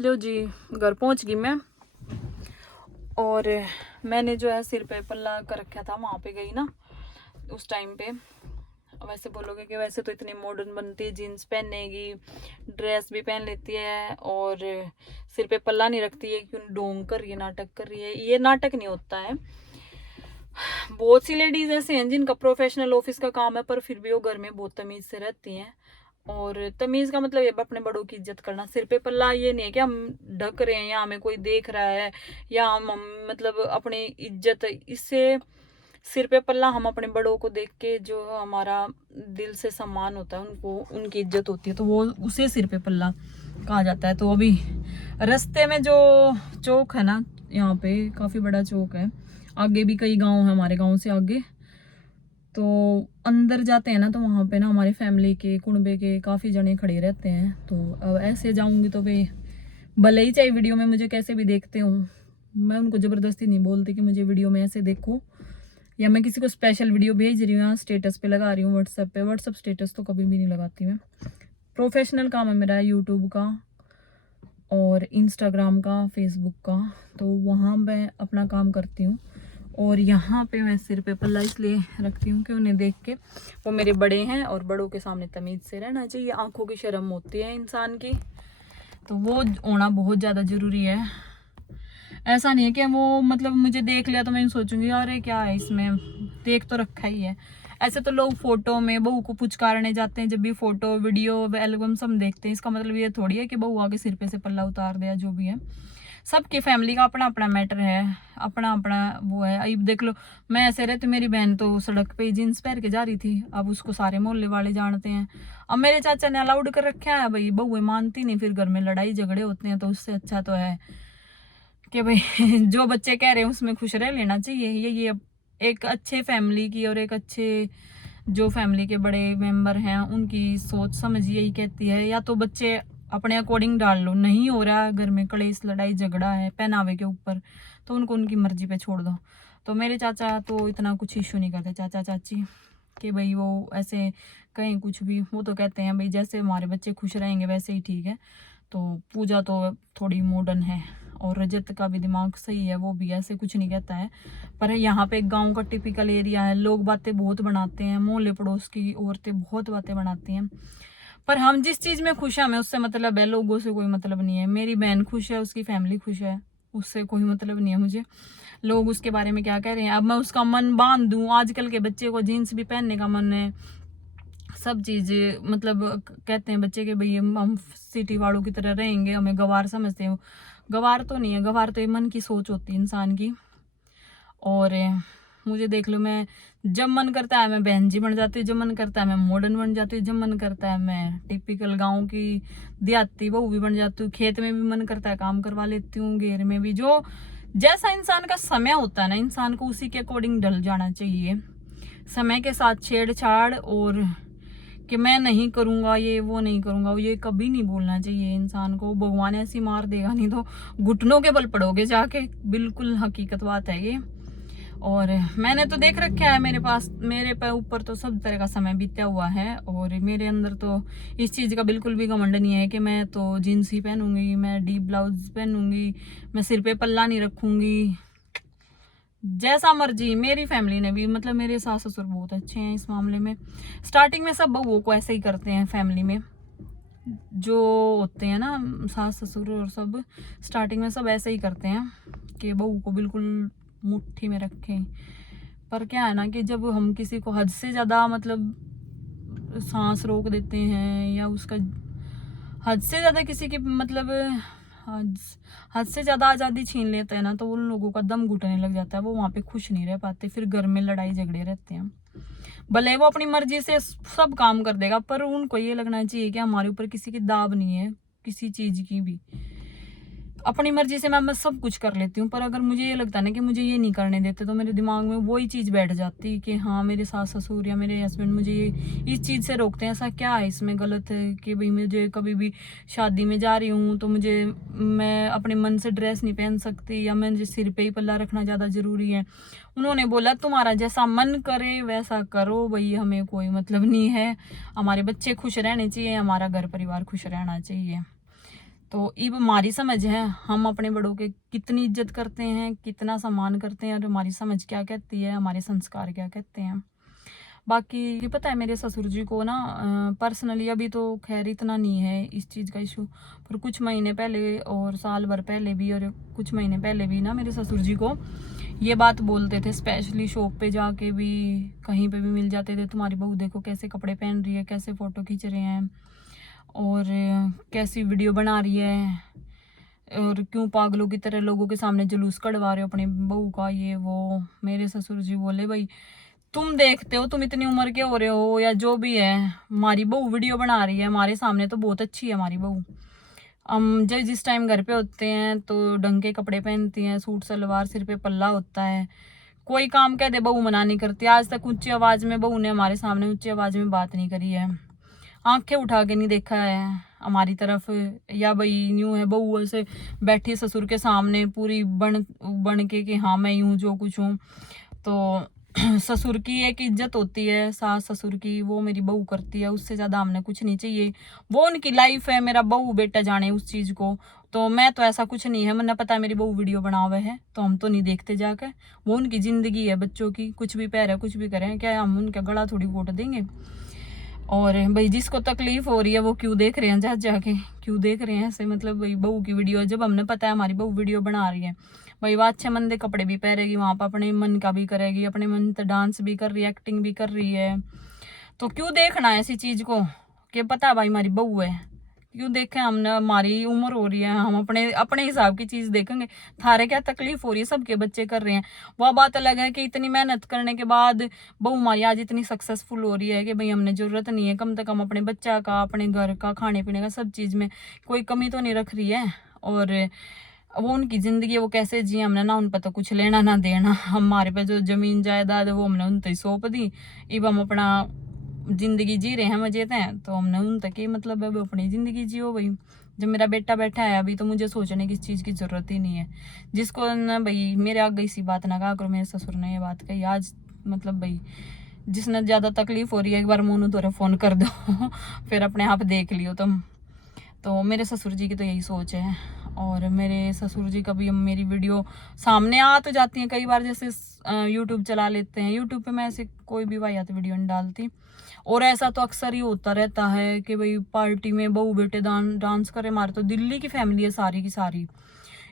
लो जी, घर पहुंच गई मैं। और मैंने जो है सिर पे पल्ला कर रखा था, वहाँ पे गई ना उस टाइम पे। वैसे बोलोगे कि वैसे तो इतनी मॉडर्न बनती है, जीन्स पहनेगी, ड्रेस भी पहन लेती है और सिर पे पल्ला नहीं रखती है, क्यों डोंग कर रही है, नाटक कर रही है। ये नाटक नहीं होता है। बहुत सी लेडीज ऐसे हैं जिनका प्रोफेशनल ऑफिस का काम है, पर फिर भी वो घर में बहुत तमीज से रहती हैं। और तमीज का मतलब ये अपने बड़ों की इज्जत करना। सिर पे पल्ला ये नहीं है कि हम ढक रहे हैं या हमें कोई देख रहा है या हम मतलब अपनी इज्जत इससे। सिर पे पल्ला हम अपने बड़ों को देख के जो हमारा दिल से सम्मान होता है, उनको उनकी इज्जत होती है, तो वो उसे सिर पे पल्ला कहा जाता है। तो अभी रास्ते में जो चौक है ना, यहाँ पे काफी बड़ा चौक है, आगे भी कई गांव है हमारे गांव से आगे। तो अंदर जाते हैं ना, तो वहाँ पे ना हमारे फैमिली के कुनबे के काफ़ी जने खड़े रहते हैं। तो अब ऐसे जाऊंगी तो वे भले ही चाहे वीडियो में मुझे कैसे भी देखते हूँ, मैं उनको ज़बरदस्ती नहीं बोलती कि मुझे वीडियो में ऐसे देखो, या मैं किसी को स्पेशल वीडियो भेज रही हूँ या स्टेटस पे लगा रही हूँ व्हाट्सएप पे। व्हाट्सएप स्टेटस तो कभी भी नहीं लगाती मैं। प्रोफेशनल काम है मेरा यूट्यूब का और इंस्टाग्राम का, फेसबुक का, तो वहाँ मैं अपना काम करती हूँ। और यहाँ पे मैं सिर पे पल्ला इसलिए रखती हूँ कि उन्हें देख के, वो मेरे बड़े हैं और बड़ों के सामने तमीज़ से रहना चाहिए। आंखों की शर्म होती है इंसान की, तो वो होना बहुत ज़्यादा ज़रूरी है। ऐसा नहीं है कि वो मतलब मुझे देख लिया तो मैं सोचूंगी अरे क्या है इसमें, देख तो रखा ही है। ऐसे तो लोग फोटो में बहू को पुचकारने जाते हैं, जब भी फोटो वीडियो एल्बम सब देखते हैं, इसका मतलब ये थोड़ी है कि बहू आगे सिर पे से पल्ला उतार दिया। जो भी है, सबकी फैमिली का अपना अपना मैटर है, अपना अपना वो है। अब देख लो, मैं ऐसे रहते, मेरी बहन तो सड़क पे जींस पहन के जा रही थी, अब उसको सारे मोहल्ले वाले जानते हैं। अब मेरे चाचा ने अलाउड कर रखा है, भाई बहू मानती नहीं, फिर घर में लड़ाई झगड़े होते हैं। तो उससे अच्छा तो है कि भाई जो बच्चे कह रहे हैं उसमें खुश रह लेना चाहिए। ये एक अच्छे फैमिली की और एक अच्छे जो फैमिली के बड़े मेंबर हैं उनकी सोच समझ यही कहती है, या तो बच्चे अपने अकॉर्डिंग डाल लो, नहीं हो रहा घर में कलेश लड़ाई झगड़ा है पहनावे के ऊपर, तो उनको उनकी मर्जी पे छोड़ दो। तो मेरे चाचा तो इतना कुछ इशू नहीं करते, चाचा चाची, कि भाई वो ऐसे कहीं कुछ भी, वो तो कहते हैं भाई जैसे हमारे बच्चे खुश रहेंगे वैसे ही ठीक है। तो पूजा तो थोड़ी मॉडर्न है और रजत का भी दिमाग सही है, वो भी ऐसे कुछ नहीं कहता है। पर यहाँ पे एक गांव का टिपिकल एरिया है, लोग बातें बहुत बनाते हैं, मोहल्ले पड़ोस की औरतें बहुत बातें बनाती हैं। पर हम जिस चीज में खुश है हमें उससे मतलब है, लोगों से कोई मतलब नहीं है। मेरी बहन खुश है, उसकी फैमिली खुश है, उससे कोई मतलब नहीं है मुझे लोग उसके बारे में क्या कह रहे हैं। अब मैं उसका मन बांध दूं, आजकल के बच्चे को जीन्स भी पहनने का मन है, सब चीज मतलब कहते हैं बच्चे के भाई हम सिटी वालों की तरह रहेंगे, हमें गवार समझते हो। गवार तो नहीं है, गवार तो ये मन की सोच होती है इंसान की। और मुझे देख लो, मैं जब मन करता है मैं बहन जी बन जाती हूँ, जब मन करता है मैं मॉडर्न बन जाती हूँ, जब मन करता है मैं टिपिकल गाँव की देहाती बहू भी बन जाती हूँ, खेत में भी मन करता है काम करवा लेती हूँ, घेर में भी। जो जैसा इंसान का समय होता है ना, इंसान को उसी के अकॉर्डिंग ढल जाना चाहिए। समय के साथ छेड़छाड़ और कि मैं नहीं करूंगा ये, वो नहीं करूंगा, ये कभी नहीं बोलना चाहिए इंसान को। भगवान ऐसी मार देगा, नहीं तो घुटनों के बल पड़ोगे जाके। बिल्कुल हकीकत बात है ये। और मैंने तो देख रखा है, मेरे पास मेरे पे ऊपर तो सब तरह का समय बीता हुआ है, और मेरे अंदर तो इस चीज़ का बिल्कुल भी घमंड नहीं है कि मैं तो जीन्स ही पहनूंगी, मैं डीप ब्लाउज पहनूंगी, मैं सिर पे पल्ला नहीं रखूंगी, जैसा मर्जी। मेरी फैमिली ने भी मतलब मेरे सास ससुर बहुत अच्छे हैं इस मामले में। स्टार्टिंग में सब बहुओं को ऐसे ही करते हैं, फैमिली में जो होते हैं ना सास ससुर और सब, स्टार्टिंग में सब ऐसे ही करते हैं कि बहू को बिल्कुल मुट्ठी में रखें। पर क्या है ना कि जब हम किसी को हद से ज़्यादा मतलब सांस रोक देते हैं, या उसका हद से ज़्यादा किसी की मतलब हद हद से ज़्यादा आज़ादी छीन लेते हैं ना, तो उन लोगों का दम घुटने लग जाता है, वो वहाँ पे खुश नहीं रह पाते, फिर घर में लड़ाई झगड़े रहते हैं। भले वो अपनी मर्जी से सब काम कर देगा, पर उनको ये लगना चाहिए कि हमारे ऊपर किसी की दाब नहीं है, किसी चीज़ की भी। अपनी मर्जी से मैं सब कुछ कर लेती हूँ, पर अगर मुझे ये लगता है ना कि मुझे ये नहीं करने देते, तो मेरे दिमाग में वही चीज़ बैठ जाती कि हाँ मेरे सास ससुर या मेरे हस्बैंड मुझे ये इस चीज़ से रोकते हैं, ऐसा क्या है इसमें गलत है कि भाई मुझे कभी भी शादी में जा रही हूँ तो मैं अपने मन से ड्रेस नहीं पहन सकती, या मुझे सिर पे ही पल्ला रखना ज़्यादा ज़रूरी है। उन्होंने बोला तुम्हारा जैसा मन करे वैसा करो भाई, हमें कोई मतलब नहीं है, हमारे बच्चे खुश रहने चाहिए, हमारा घर परिवार खुश रहना चाहिए। तो अब हमारी समझ है हम अपने बड़ों के कितनी इज्जत करते हैं, कितना सम्मान करते हैं, और हमारी समझ क्या कहती है, हमारे संस्कार क्या कहते हैं। बाकी ये पता है मेरे ससुर जी को ना पर्सनली अभी तो खैर इतना नहीं है इस चीज़ का इशू, पर कुछ महीने पहले और साल भर पहले भी और कुछ महीने पहले भी ना मेरे ससुर जी को ये बात बोलते थे, स्पेशली शॉप पे जाके भी, कहीं पे भी मिल जाते थे, तुम्हारी बहू देखो कैसे कपड़े पहन रही है, कैसे फ़ोटो खींच रहे हैं, और कैसी वीडियो बना रही है, और क्यों पागलों की तरह लोगों के सामने जुलूस कढ़वा रहे हो अपनी बहू का, ये वो। मेरे ससुर जी बोले भाई तुम देखते हो, तुम इतनी उम्र के हो रहे हो या जो भी है, हमारी बहू वीडियो बना रही है हमारे सामने तो बहुत अच्छी है हमारी बहू। हम जब जिस टाइम घर पे होते हैं तो ढंग के कपड़े पहनती हैं, सूट सलवार, सिर पे पल्ला होता है, कोई काम कह दे बहू मना नहीं करती। आज तक ऊंची आवाज में बहू ने हमारे सामने ऊंची आवाज में बात नहीं करी है, आंखें उठा के नहीं देखा है हमारी तरफ, या भाई यूं है बहू ऐसे बैठी ससुर के सामने पूरी बन के कि हाँ मैं यूं जो कुछ हूँ। तो ससुर की एक इज्जत होती है, सास ससुर की, वो मेरी बहू करती है, उससे ज़्यादा हमने कुछ नहीं चाहिए। वो उनकी लाइफ है, मेरा बहू बेटा जाने उस चीज़ को। तो मैं तो ऐसा कुछ नहीं है, मुझे पता है मेरी बहू वीडियो बना हुआ है तो हम तो नहीं देखते जाकर, वो उनकी ज़िंदगी है, बच्चों की, कुछ भी पैर है कुछ भी करें, क्या हम उनका गला थोड़ी वोट देंगे। और भाई जिसको तकलीफ हो रही है वो क्यों देख रहे हैं, जाके क्यों देख रहे हैं ऐसे, मतलब भाई बहू की वीडियो, जब हमने पता है हमारी बहू वीडियो बना रही है, भाई वो अच्छे मंदे कपड़े भी पहनेगी, वहां पर अपने मन का भी करेगी, अपने मन से डांस भी कर रही है, एक्टिंग भी कर रही है, तो क्यों देखना है ऐसी चीज को, कि पता है भाई हमारी बहू है, क्यों देखें हमने, हमारी उम्र हो रही है, हम अपने अपने हिसाब की चीज देखेंगे। थारे क्या तकलीफ हो रही है, सबके बच्चे कर रहे हैं, वह बात अलग है कि इतनी मेहनत करने के बाद बहू हमारी आज इतनी सक्सेसफुल हो रही है कि भाई हमने जरूरत नहीं है, कम से कम अपने बच्चा का, अपने घर का, खाने पीने का, सब चीज में कोई कमी तो नहीं रख रही है। और वो उनकी जिंदगी वो कैसे जिए, हमने ना उन पर तो कुछ लेना ना देना, हमारे पे जो जमीन जायदाद है वो हमने उन तक सौंप दी, अब हम अपना जिंदगी जी रहे हैं, मजे हैं, तो हमने उन तक ही मतलब है अपनी जिंदगी जियो भाई। जब मेरा बेटा बैठा है अभी तो मुझे सोचने की इस चीज की जरूरत ही नहीं है। जिसको ना भाई मेरे आगे इसी बात ना कहा करो, मेरे ससुर ने ये बात कही आज, मतलब भाई जिसने ज्यादा तकलीफ हो रही है एक बार मोनू तोरे फोन कर दो फिर अपने आप देख लियो तुम। तो मेरे ससुर जी की तो यही सोच है। और मेरे ससुर जी कभी मेरी वीडियो सामने आ तो जाती हैं कई बार, जैसे यूट्यूब चला लेते हैं, यूट्यूब पे मैं ऐसे कोई भी वाहियात वीडियो नहीं डालती। और ऐसा तो अक्सर ही होता रहता है कि भाई पार्टी में बहू बेटे डांस करे, हमारे तो दिल्ली की फैमिली है सारी की सारी,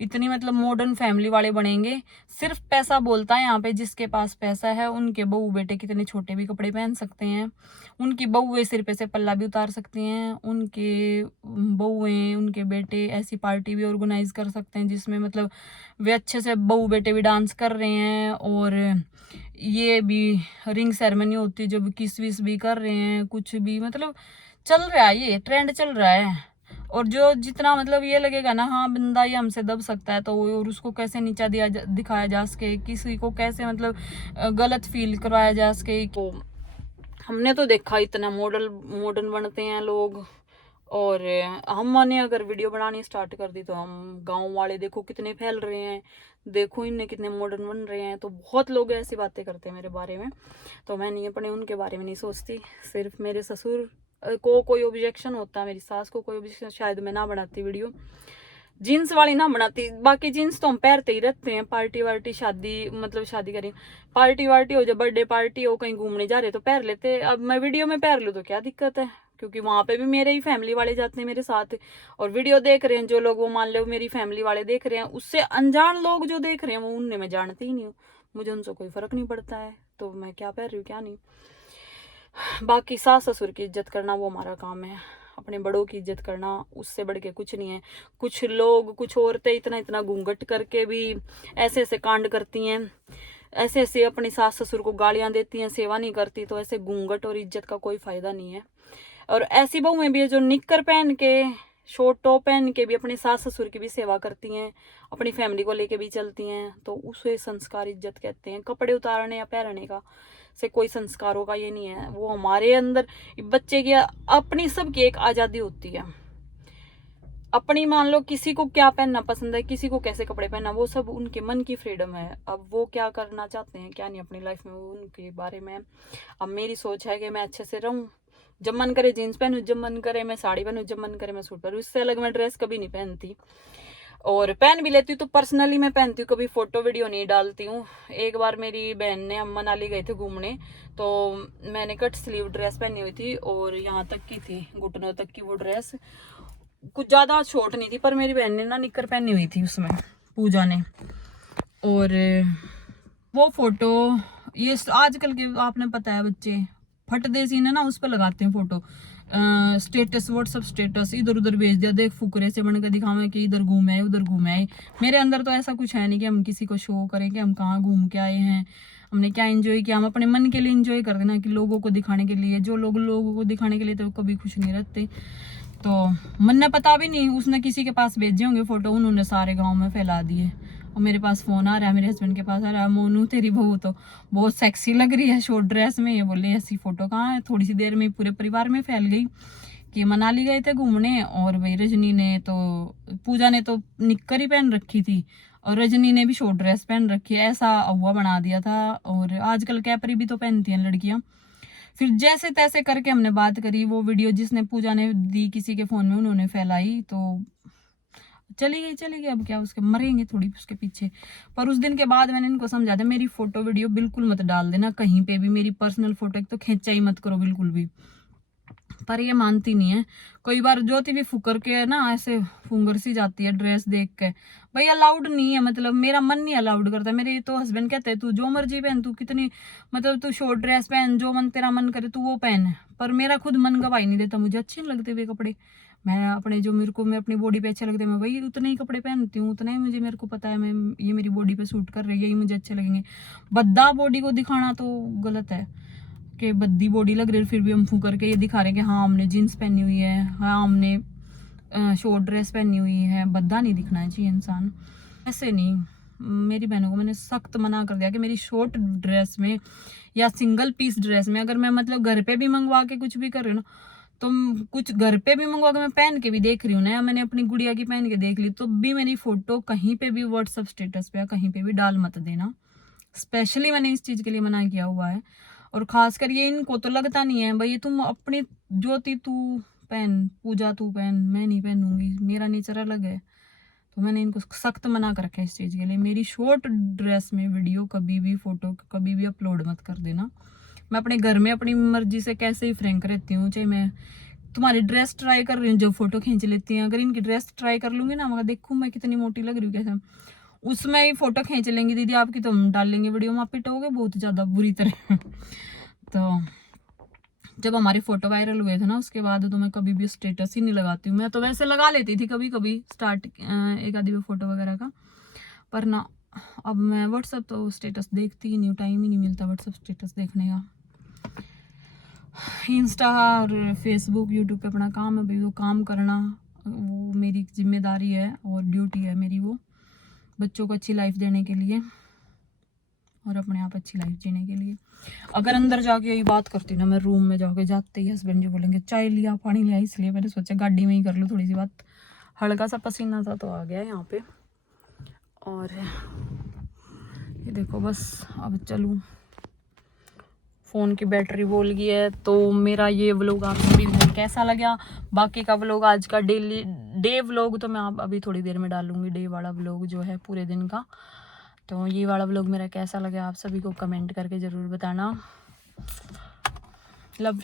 इतनी मतलब मॉडर्न फैमिली वाले बनेंगे, सिर्फ पैसा बोलता है यहाँ पे, जिसके पास पैसा है उनके बहू बेटे कितने छोटे भी कपड़े पहन सकते हैं, उनकी बहुएं सिर पे से पल्ला भी उतार सकती हैं, उनके बहुएं उनके बेटे ऐसी पार्टी भी ऑर्गेनाइज कर सकते हैं जिसमें मतलब वे अच्छे से बहू बेटे भी डांस कर रहे हैं, और ये भी रिंग सेरेमनी होती है जब किस विस भी कर रहे हैं, कुछ भी मतलब चल रहा है, ये ट्रेंड चल रहा है। और जो जितना मतलब ये लगेगा ना हाँ बंदा ये हमसे दब सकता है, तो और उसको कैसे नीचा दिखाया जा सके, किसी को कैसे मतलब गलत फील करवाया जा सके, तो हमने तो देखा इतना मॉडर्न बनते हैं लोग। और हमने अगर वीडियो बनानी स्टार्ट कर दी तो हम गांव वाले देखो कितने फैल रहे हैं, देखो इनने कितने मॉडर्न बन रहे हैं, तो बहुत लोग ऐसी बातें करते हैं मेरे बारे में, तो मैं नहीं अपने उनके बारे में नहीं सोचती। सिर्फ मेरे ससुर को कोई ऑब्जेक्शन होता, मेरी सास को कोई ऑब्जेक्शन, शायद मैं ना बनाती वीडियो, जीन्स वाली ना बनाती, बाकी जीन्स तो हम पहनते ही रहते हैं, पार्टी वार्टी शादी मतलब शादी करी पार्टी वार्टी हो, जब बर्थडे पार्टी हो, कहीं घूमने जा रहे तो पहन लेते। अब मैं वीडियो में पहन लूँ तो क्या दिक्कत है, क्योंकि वहां पे भी मेरे ही फैमिली वाले जाते हैं मेरे साथ, और वीडियो देख रहे हैं जो लोग, वो मान लो मेरी फैमिली वाले देख रहे हैं, उससे अनजान लोग जो देख रहे हैं वो उनने मैं जानती ही नहीं हूँ, मुझे उनसे कोई फर्क नहीं पड़ता है, तो मैं क्या पहन रही हूँ क्या नहीं। बाकी सास ससुर की इज्जत करना वो हमारा काम है, अपने बड़ों की इज्जत करना उससे बढ़ के कुछ नहीं है। कुछ लोग कुछ औरतें इतना इतना घूंघट करके भी ऐसे ऐसे कांड करती हैं, ऐसे ऐसे अपनी सास ससुर को गालियां देती हैं, सेवा नहीं करती, तो ऐसे घूंघट और इज्जत का कोई फायदा नहीं है। और ऐसी बहुएं भी है जो निक्कर पहन के शॉर्ट टॉप पहन के भी अपने सास ससुर की भी सेवा करती हैं, अपनी फैमिली को लेके भी चलती हैं, तो उसे संस्कार इज्जत कहते हैं। कपड़े उतारने या पहनने का से कोई संस्कारों का ये नहीं है, वो हमारे अंदर बच्चे की अपनी सबकी एक आज़ादी होती है, अपनी मान लो किसी को क्या पहनना पसंद है, किसी को कैसे कपड़े पहनना, वो सब उनके मन की फ्रीडम है। अब वो क्या करना चाहते हैं क्या नहीं अपनी लाइफ में वो उनके बारे में। अब मेरी सोच है कि मैं अच्छे से रहूं, जब मन करे जीन्स पहनूँ, जब मन करे मैं साड़ी पहनूँ, जब मन करे मैं सूट पहनूँ, इससे अलग मैं ड्रेस कभी नहीं पहनती। और पहन भी लेती हूँ तो पर्सनली मैं पहनती हूँ, कभी फोटो वीडियो नहीं डालती हूँ। एक बार मेरी बहन ने, हम मनाली गए थे घूमने, तो मैंने कट स्लीव ड्रेस पहनी हुई थी और यहाँ तक की थी, घुटनों तक की वो ड्रेस, कुछ ज़्यादा शॉर्ट नहीं थी, पर मेरी बहन ने ना निक्कर पहनी हुई थी उसमें, पूजा ने। और वो फोटो, ये आजकल के आपने पता है बच्चे फट देसी ने ना उस पर लगाते हैं फोटो, स्टेटस, व्हाट्सअप स्टेटस, इधर उधर भेज दिया, देख फुकरे से बन के दिखावे कि इधर घूमे आए उधर घूमे आए। मेरे अंदर तो ऐसा कुछ है नहीं कि हम किसी को शो करें कि हम कहाँ घूम के आए हैं, हमने क्या एंजॉय किया। हम अपने मन के लिए एंजॉय कर देना, कि लोगों को दिखाने के लिए, जो लोग लोगों को दिखाने के लिए तो कभी खुश नहीं रहते। तो मन ने पता भी नहीं, उसने किसी के पास भेजे होंगे फोटो, उन्होंने सारे गाँव में फैला दिए। और मेरे पास फोन आ रहा है, मेरे हस्बैंड के पास आ रहा है, मोनू तेरी बहू तो बहुत सेक्सी लग रही है शॉर्ट ड्रेस में। ये बोले ऐसी फोटो कहाँ है, थोड़ी सी देर में पूरे परिवार में फैल गई कि मनाली गए थे घूमने। और भाई रजनी ने तो, पूजा ने तो निक्कर ही पहन रखी थी और रजनी ने भी शॉर्ट ड्रेस पहन रखी है, ऐसा अव्वा बना दिया था। और आजकल कैपरी भी तो पहनती हैं लड़कियां। फिर जैसे तैसे करके हमने बात करी, वो वीडियो जिसने पूजा ने दी किसी के फोन में, उन्होंने फैलाई, तो चली गई। अब क्या, उसके मरेंगे थोड़ी उसके पीछे। पर उस दिन के बाद मैंने इनको समझा दिया, मेरी फोटो वीडियो बिल्कुल मत डाल देना कहीं पे भी, मेरी पर्सनल फोटो तो खींचा ही मत करो बिल्कुल भी। पर ये मानती नहीं है। कई बार ज्योति भी फुकर के ना ऐसे फुंगर सी जाती है ड्रेस देख के। भाई अलाउड नहीं है, मतलब मेरा मन नहीं अलाउड करता। मेरे तो हस्बैंड कहते हैं तू जो मर्जी पहन, तू कितनी, मतलब तू शॉर्ट ड्रेस पहन, जो मन तेरा मन करे तू वो पहन। पर मेरा खुद मन गवाही नहीं देता, मुझे अच्छे नहीं लगते वे कपड़े। मैं अपने जो मेरे को, मैं अपनी बॉडी पे अच्छे लगते हैं, मैं वही उतने ही कपड़े पहनती हूँ, उतना ही मुझे, मेरे को पता है मैं ये मेरी बॉडी पे सूट कर रही है, यही मुझे अच्छे लगेंगे। बद्दा बॉडी को दिखाना तो गलत है कि बद्दी बॉडी लग रही है, फिर भी हम फू करके ये दिखा रहे हैं कि हाँ हमने जीन्स पहनी हुई है, हाँ हमने शॉर्ट ड्रेस पहनी हुई है। बद्दा नहीं दिखना चाहिए इंसान, ऐसे नहीं। मेरी बहनों को मैंने सख्त मना कर दिया कि मेरी शॉर्ट ड्रेस में या सिंगल पीस ड्रेस में, अगर मैं मतलब घर पे भी मंगवा के कुछ भी कर रही हूँ ना, तो कुछ घर पे भी मंगवा के मैं पहन के भी देख रही हूँ ना, मैंने अपनी गुड़िया की पहन के देख ली, तो भी मेरी फोटो कहीं पे भी व्हाट्सएप स्टेटस पे या कहीं पे भी डाल मत देना। स्पेशली मैंने इस चीज के लिए मना किया हुआ है। और खासकर ये इनको तो लगता नहीं है भाई, तुम अपनी ज्योति तू पहन, पूजा तू पहन, मैं नहीं पहनूंगी, मेरा नेचर अलग है। तो मैंने इनको सख्त मना कर रखा है इस चीज के लिए, मेरी शॉर्ट ड्रेस में वीडियो कभी भी, फोटो कभी भी अपलोड मत कर देना। मैं अपने घर में अपनी मर्जी से कैसे ही फ्रैंक रहती हूँ, चाहे मैं तुम्हारी ड्रेस ट्राई कर रही हूँ, जब फोटो खींच लेती हैं, अगर इनकी ड्रेस ट्राई कर लूंगी ना, मगर देखूँ मैं कितनी मोटी लग रही हूँ कैसे, उसमें ही फोटो खींच लेंगी दीदी आपकी, तो हम डाल लेंगे वीडियो में, आप पिटोगे बहुत ज्यादा बुरी तरह। तो जब हमारी फोटो वायरल हुए थे ना, उसके बाद तो मैं कभी भी स्टेटस ही नहीं लगाती हूँ। मैं तो वैसे लगा लेती थी कभी कभी स्टार्ट, एक आधी फोटो वगैरह का, पर ना अब मैं व्हाट्सएप तो स्टेटस देखती ही नहीं हूँ, टाइम ही नहीं मिलता व्हाट्सएप स्टेटस देखने का। इंस्टा और फेसबुक यूट्यूब पे अपना काम है भाई, वो काम करना वो मेरी जिम्मेदारी है और ड्यूटी है मेरी, वो बच्चों को अच्छी लाइफ देने के लिए और अपने आप अच्छी लाइफ जीने के लिए। अगर अंदर जाके यही बात करती ना, मैं रूम में जाके जाते ही हस्बैंड जी बोलेंगे चाय लिया पानी लिया, इसलिए मैंने सोचा गाड़ी में ही कर लो थोड़ी सी बात। हल्का सा पसीना सा तो आ गया है यहाँ पे। और ये देखो बस अब चलूँ, फ़ोन की बैटरी बोल गई है। तो मेरा ये व्लॉग आप सभी को कैसा लगा, बाकी का व्लॉग आज का डेली डे व्लॉग तो मैं आप अभी थोड़ी देर में डालूंगी, डे वाला व्लॉग जो है पूरे दिन का। तो ये वाला व्लॉग मेरा कैसा लगा आप सभी को कमेंट करके ज़रूर बताना। लव।